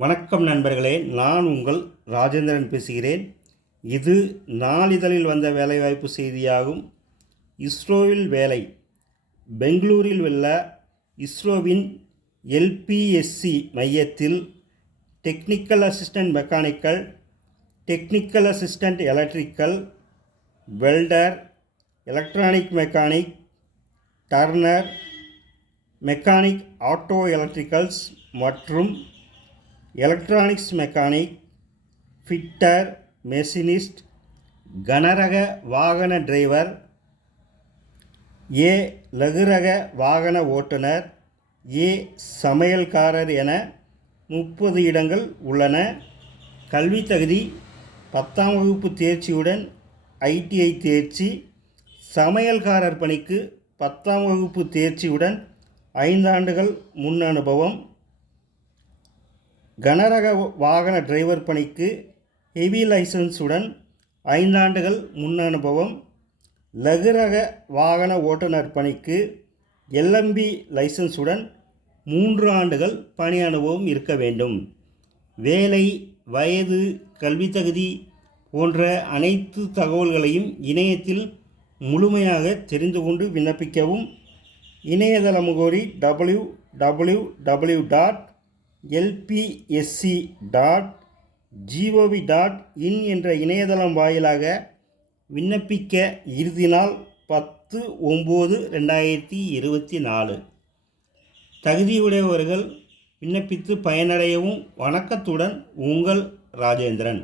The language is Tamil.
வணக்கம் நண்பர்களே, நான் உங்கள் ராஜேந்திரன் பேசுகிறேன். இது நாளிதழில் வந்த வேலைவாய்ப்பு செய்தியாகும். இஸ்ரோவில் வேலை. பெங்களூரில் உள்ள இஸ்ரோவின் எல்பிஎஸ்சி மையத்தில் technical assistant mechanical, technical assistant electrical, welder, electronic mechanic, turner, mechanic auto electricals மற்றும் எலக்ட்ரானிக்ஸ் மெக்கானிக், ஃபிட்டர், மெஷினிஸ்ட், கனரக வாகன டிரைவர், லகுரக வாகன ஓட்டுநர், சமையல்காரர் என 30 இடங்கள் உள்ளன. கல்வி தகுதி 10ஆம் வகுப்பு தேர்ச்சியுடன் ITI தேர்ச்சி. சமையல்காரர் பணிக்கு 10ஆம் வகுப்பு தேர்ச்சியுடன் 5 ஆண்டுகள் முன் அனுபவம். கனரக வாகன டிரைவர் பணிக்கு ஹெவி லைசன்ஸுடன் 5 ஆண்டுகள் முன் அனுபவம். லகுரக வாகன ஓட்டுநர் பணிக்கு LMB லைசன்ஸுடன் 3 ஆண்டுகள் பணி அனுபவம் இருக்க வேண்டும். வேலை, வயது, கல்வி தகுதி போன்ற அனைத்து தகவல்களையும் இணையத்தில் முழுமையாக தெரிந்து கொண்டு விண்ணப்பிக்கவும். இணையதள முகவரி www.lpsc.gov.in என்ற இணையதளம் வாயிலாக விண்ணப்பிக்க இறுதி நாள் 10/9/2024. தகுதியுடையவர்கள் விண்ணப்பித்து பயனடையவும். வணக்கத்துடன் உங்கள் ராஜேந்திரன்.